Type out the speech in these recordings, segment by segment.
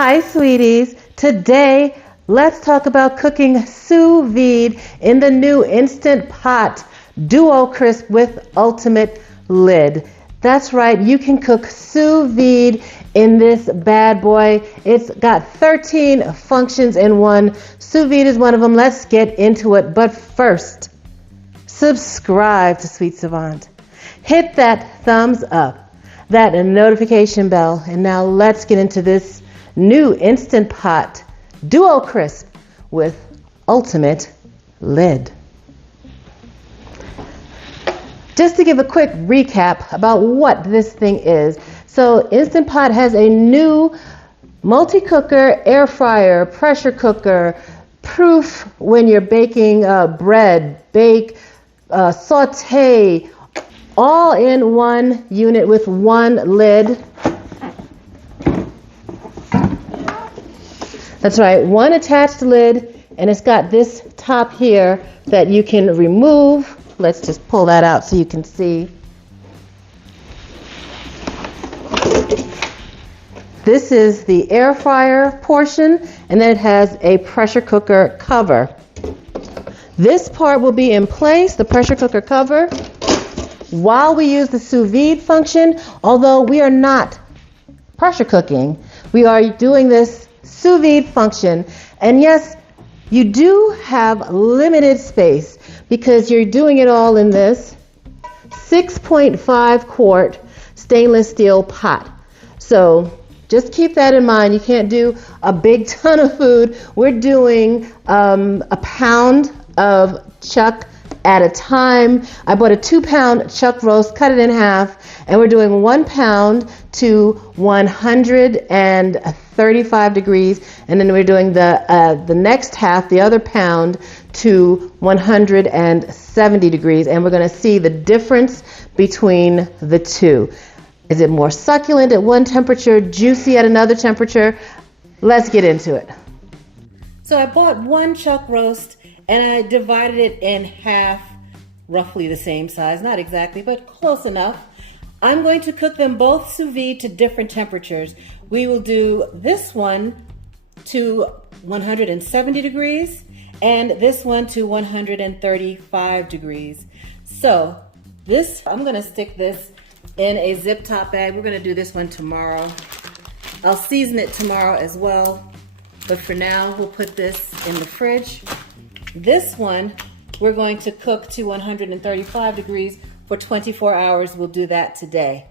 Hi, sweeties. Today, let's talk about cooking sous vide in the new Instant Pot Duo Crisp with Ultimate Lid. That's right, you can cook sous vide in this bad boy. It's got 13 functions in one. Sous vide is one of them. Let's get into it. But first, subscribe to Sweet Savant. Hit that thumbs up, that notification bell, and now let's get into this new Instant Pot Duo Crisp with Ultimate Lid. Just to give a quick recap about what this thing is. So Instant Pot has a new multi-cooker, air fryer, pressure cooker, proof when you're baking bread, bake, saute, all in one unit with one lid. That's right, one attached lid, and it's got this top here that you can remove. Let's just pull that out so you can see. This is the air fryer portion, and then it has a pressure cooker cover. This part will be in place, the pressure cooker cover, while we use the sous vide function. Although we are not pressure cooking, we are doing this sous vide function. And yes, you do have limited space because you're doing it all in this 6.5 quart stainless steel pot. So just keep that in mind. You can't do a big ton of food. We're doing a pound of chuck at a time. I bought a 2-pound chuck roast, cut it in half, and we're doing 1 pound to 135 degrees, and then we're doing the next half, the other pound, to 170 degrees, and we're going to see the difference between the two. Is it more succulent at one temperature, juicy at another temperature? Let's get into it. So I bought one chuck roast and I divided it in half, roughly the same size, not exactly, but close enough. I'm going to cook them both sous vide to different temperatures. We will do this one to 170 degrees and this one to 135 degrees. So I'm going to stick this in a zip top bag. We're going to do this one tomorrow. I'll season it tomorrow as well, but for now we'll put this in the fridge. This one we're going to cook to 135 degrees for 24 hours. We'll do that today.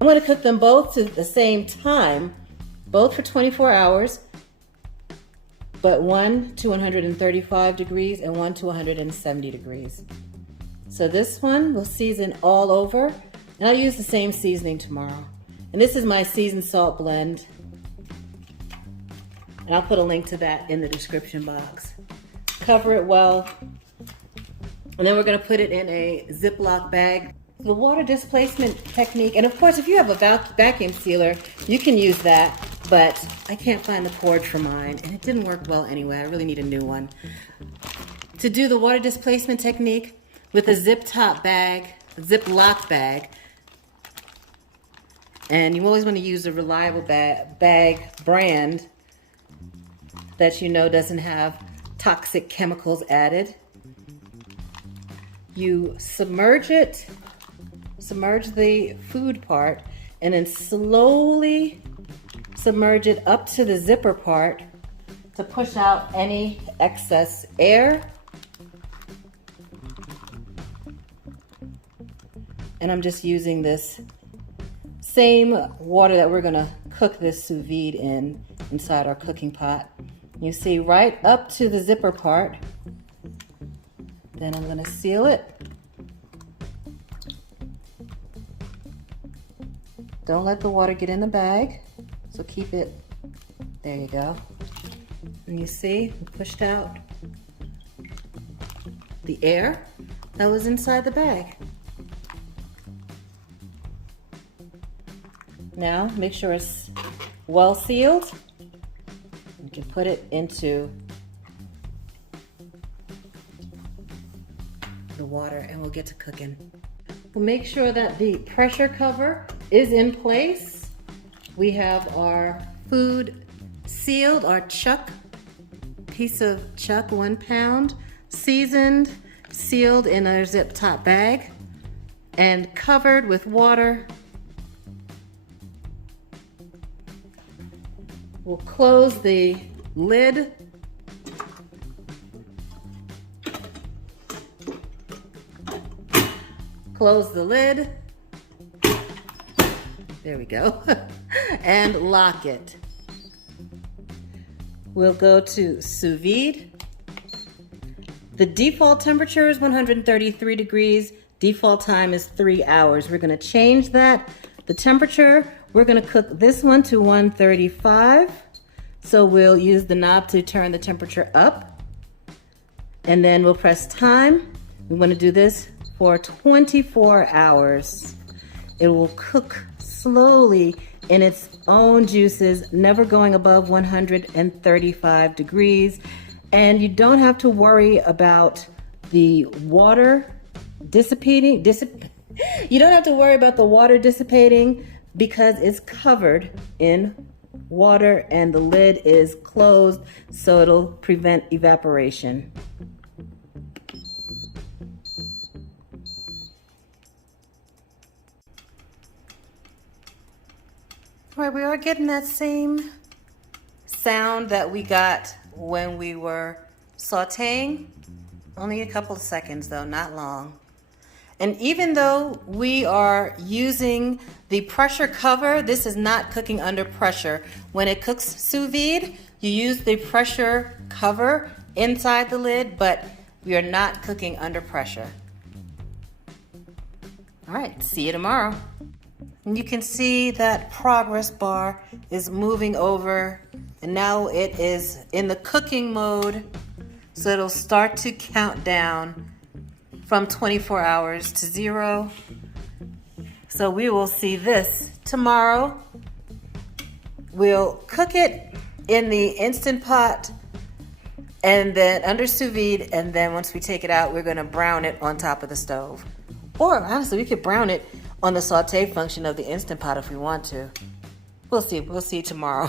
I'm going to cook them both at the same time, both for 24 hours, but one to 135 degrees and one to 170 degrees. So this one will season all over, and I'll use the same seasoning tomorrow. And this is my seasoned salt blend, and I'll put a link to that in the description box. Cover it well, and then we're going to put it in a Ziploc bag. The water displacement technique, and of course if you have a vacuum sealer, you can use that, but I can't find the cord for mine, and it didn't work well anyway. I really need a new one. To do the water displacement technique with a Ziploc bag, and you always want to use a reliable bag brand that you know doesn't have toxic chemicals added. You submerge the food part, and then slowly submerge it up to the zipper part to push out any excess air. And I'm just using this same water that we're going to cook this sous vide inside our cooking pot. You see, right up to the zipper part. Then I'm going to seal it. Don't let the water get in the bag, so keep it, there you go. And you see, we pushed out the air that was inside the bag. Now, make sure it's well sealed. You can put it into the water and we'll get to cooking. We'll make sure that the pressure cover is in place. We have our food sealed, our chuck, piece of chuck, 1 pound, seasoned, sealed in a zip top bag, and covered with water. We'll close the lid. Close the lid. There we go. And lock it. We'll go to sous vide. The default temperature is 133 degrees. Default time is 3 hours. We're going to change that. The temperature, we're going to cook this one to 135. So we'll use the knob to turn the temperature up. And then we'll press time. We want to do this for 24 hours. It will cook slowly in its own juices, never going above 135 degrees. And you don't have to worry about the water dissipating. You don't have to worry about the water dissipating because it's covered in water and the lid is closed, so it'll prevent evaporation. All right, we are getting that same sound that we got when we were sauteing. Only a couple of seconds though, not long. And even though we are using the pressure cover, this is not cooking under pressure. When it cooks sous vide, you use the pressure cover inside the lid, but we are not cooking under pressure. All right, see you tomorrow. And you can see that progress bar is moving over, and now it is in the cooking mode. So it'll start to count down from 24 hours to 0. So we will see this tomorrow. We'll cook it in the Instant Pot and then under sous vide, and then once we take it out, we're gonna brown it on top of the stove. Or honestly, we could brown it on the saute function of the Instant Pot if we want to. We'll see tomorrow.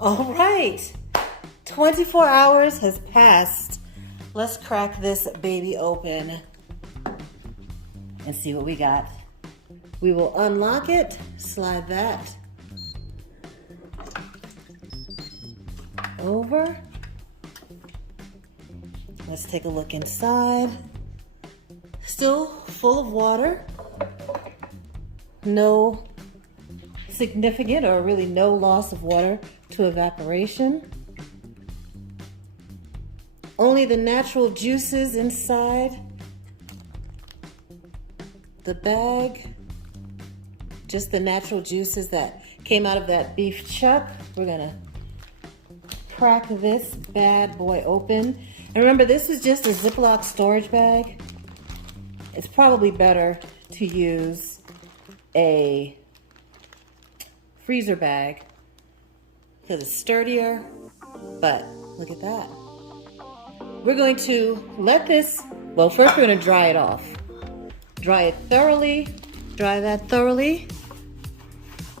All right, 24 hours has passed. Let's crack this baby open and see what we got. We will unlock it, slide that over. Let's take a look inside. Still full of water. No significant or really no loss of water to evaporation. Only the natural juices inside the bag. Just the natural juices that came out of that beef chuck. We're gonna crack this bad boy open. And remember, this is just a Ziploc storage bag. It's probably better to use a freezer bag because it's sturdier, but look at that. We're going to let this, well, first we're going to dry it off. Dry it thoroughly, dry that thoroughly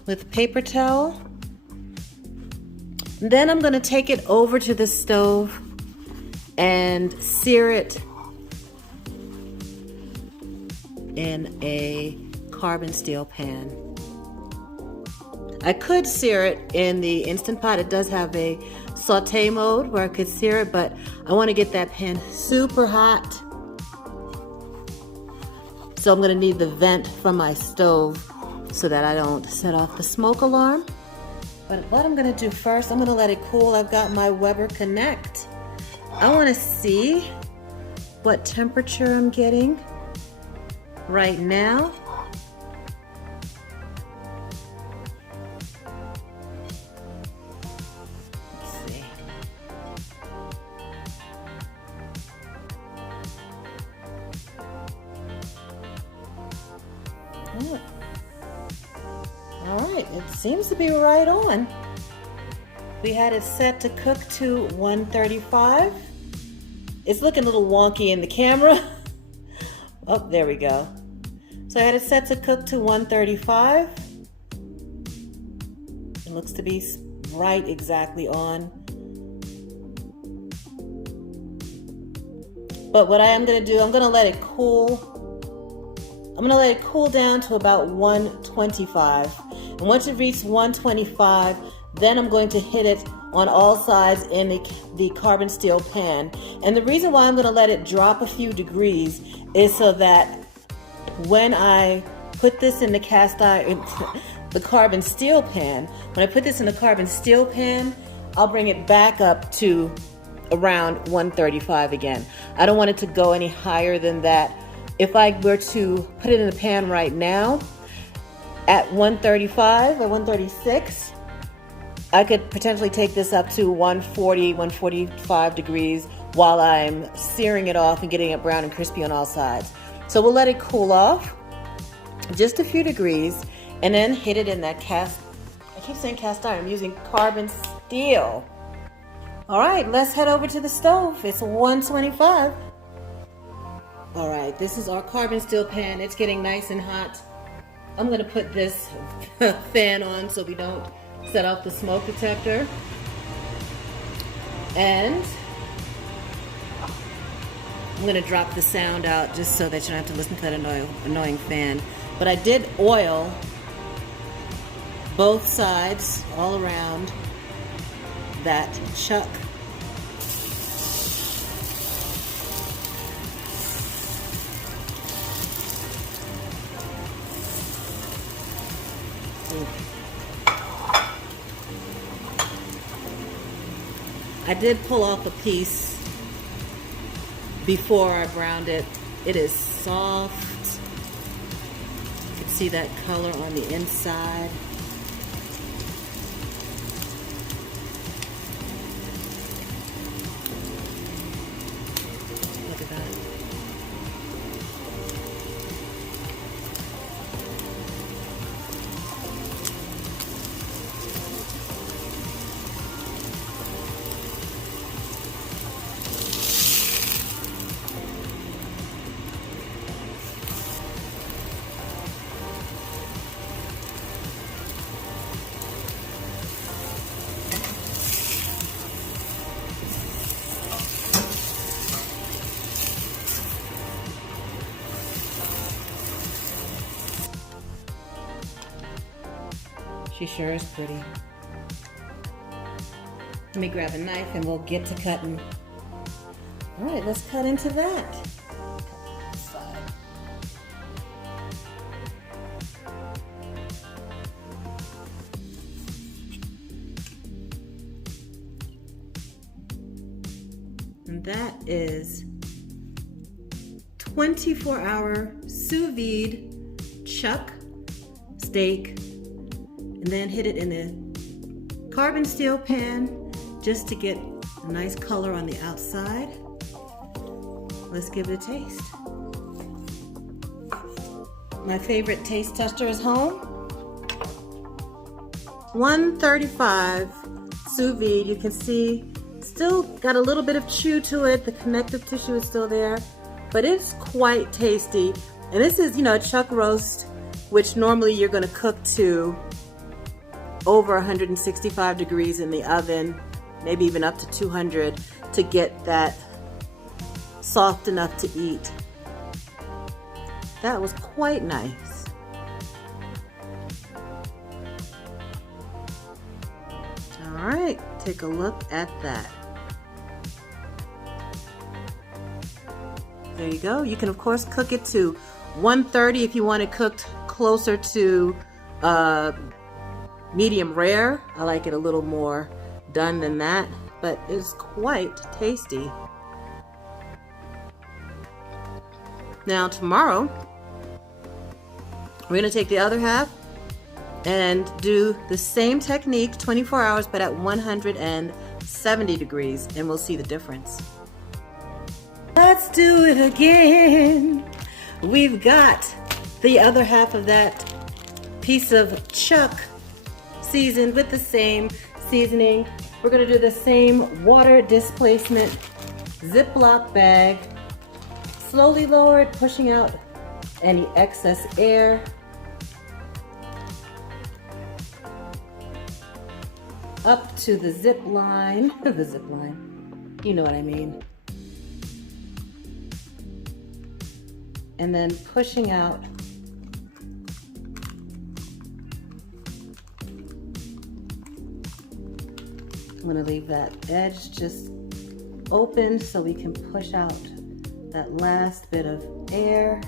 with a paper towel. And then I'm going to take it over to the stove and sear it in a carbon steel pan. I could sear it in the Instant Pot. It does have a saute mode where I could sear it, but I want to get that pan super hot. So I'm going to need the vent from my stove so that I don't set off the smoke alarm. But what I'm going to do first, I'm going to let it cool. I've got my Weber Connect. I want to see what temperature I'm getting right now. Let's see. Oh. All right, it seems to be right on. We had it set to cook to 135. It's looking a little wonky in the camera. Oh, there we go. So I had it set to cook to 135. It looks to be right exactly on. But what I am going to do, I'm going to let it cool. I'm going to let it cool down to about 125. And once it reaches 125, then I'm going to hit it on all sides in the carbon steel pan. And the reason why I'm going to let it drop a few degrees is so that when I put this in the cast iron, the carbon steel pan, when I put this in the carbon steel pan, I'll bring it back up to around 135 again. I don't want it to go any higher than that. If I were to put it in the pan right now at 135 or 136, I could potentially take this up to 140, 145 degrees while I'm searing it off and getting it brown and crispy on all sides. So we'll let it cool off just a few degrees and then hit it in that I keep saying cast iron, I'm using carbon steel. All right, let's head over to the stove. It's 125. All right, this is our carbon steel pan. It's getting nice and hot. I'm gonna put this fan on so we don't set off the smoke detector. And I'm gonna drop the sound out just so that you don't have to listen to that annoying fan. But I did oil both sides all around that chuck. I did pull off a piece before I browned it. It is soft. You can see that color on the inside. Look at that. She sure is pretty. Let me grab a knife and we'll get to cutting. All right, let's cut into that. And that is 24-hour sous vide chuck steak. And then hit it in a carbon steel pan just to get a nice color on the outside. Let's give it a taste. My favorite taste tester is home. 135 sous vide. You can see still got a little bit of chew to it. The connective tissue is still there, but it's quite tasty. And this is, a chuck roast, which normally you're going to cook to over 165 degrees in the oven, maybe even up to 200 to get that soft enough to eat. That was quite nice. All right, take a look at that. There you go. You can of course cook it to 130 if you want it cooked closer to medium rare. I like it a little more done than that, but it's quite tasty. Now tomorrow, we're gonna take the other half and do the same technique, 24 hours, but at 170 degrees, and we'll see the difference. Let's do it again. We've got the other half of that piece of chuck seasoned with the same seasoning. We're gonna do the same water displacement Ziploc bag. Slowly lower it, pushing out any excess air. Up to the zip line, the zip line, you know what I mean. And then pushing out I'm going to leave that edge just open so we can push out that last bit of air.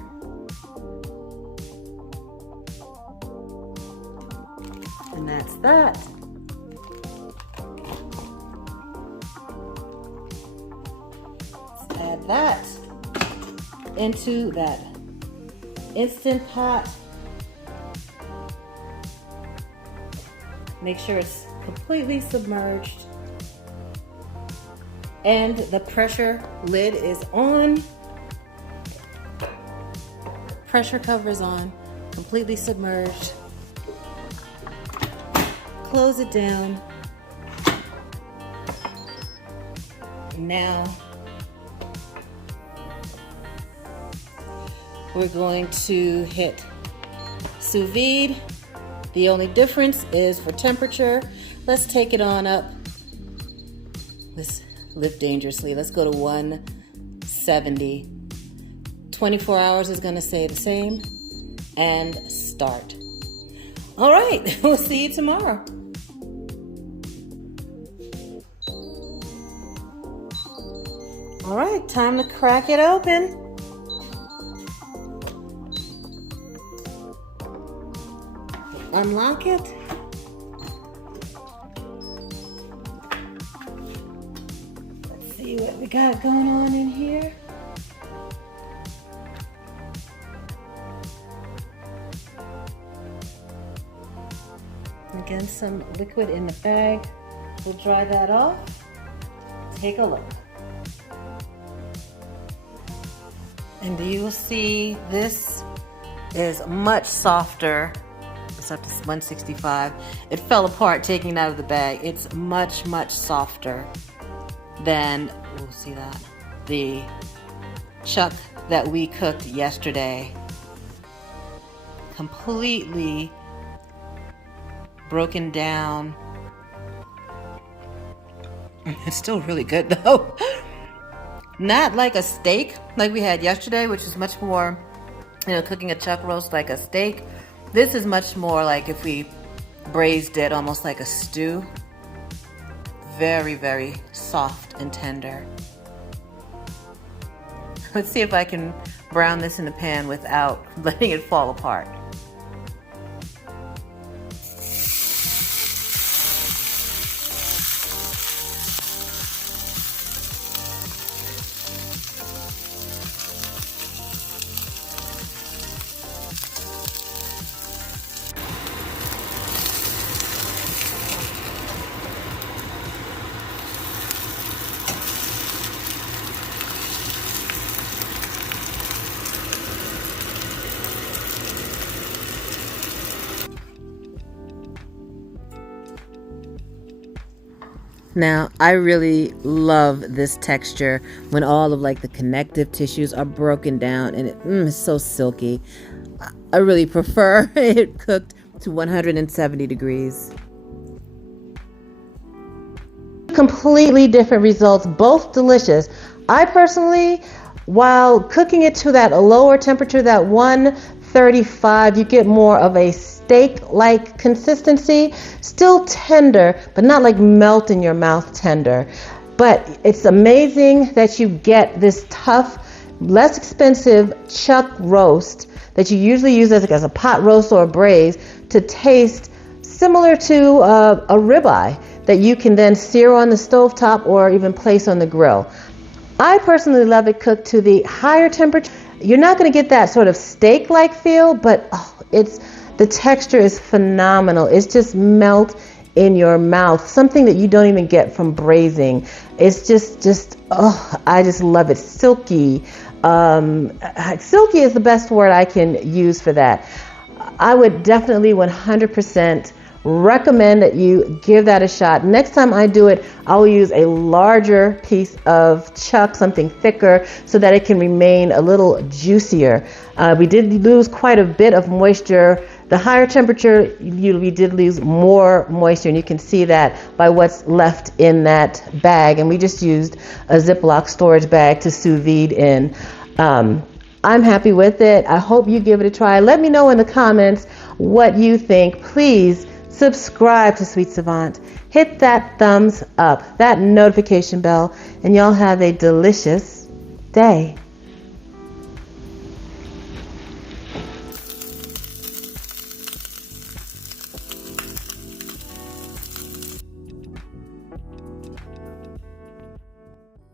And that's that. Let's add that into that Instant Pot. Make sure it's completely submerged. And the pressure lid is on. Pressure cover is on, completely submerged. Close it down. Now we're going to hit sous vide. The only difference is for temperature. Let's take it on up. Let's live dangerously. Let's go to 170. 24 hours is going to stay the same. And start. All right, we'll see you tomorrow. All right, time to crack it open. Unlock it. Let's see what we got going on in here. Again, some liquid in the bag. We'll dry that off. Take a look. And you will see this is much softer. It's up to 165. It fell apart taking it out of the bag. It's much, much softer than, we'll see that, the chuck that we cooked yesterday. Completely broken down. It's still really good though. Not like a steak like we had yesterday, which is much more, cooking a chuck roast like a steak. This is much more like if we braised it, almost like a stew. Very, very soft and tender. Let's see if I can brown this in the pan without letting it fall apart. Now, I really love this texture when all of the connective tissues are broken down and it's so silky. I really prefer it cooked to 170 degrees. Completely different results, both delicious. I personally, while cooking it to that lower temperature, that 135, you get more of a steak-like consistency, still tender, but not like melt in your mouth tender. But it's amazing that you get this tough, less expensive chuck roast that you usually use as a pot roast or a braise to taste similar to a ribeye that you can then sear on the stovetop or even place on the grill. I personally love it cooked to the higher temperature. You're not going to get that sort of steak-like feel, but the texture is phenomenal. It's just melt in your mouth, something that you don't even get from braising. It's I just love it. Silky. Silky is the best word I can use for that. I would definitely 100% recommend that you give that a shot. Next time I do it, I will use a larger piece of chuck, something thicker, so that it can remain a little juicier. We did lose quite a bit of moisture. The higher temperature, we did lose more moisture, and you can see that by what's left in that bag. And we just used a Ziploc storage bag to sous vide in. I'm happy with it. I hope you give it a try. Let me know in the comments what you think. Please subscribe to Sweet Savant. Hit that thumbs up, that notification bell, and y'all have a delicious day.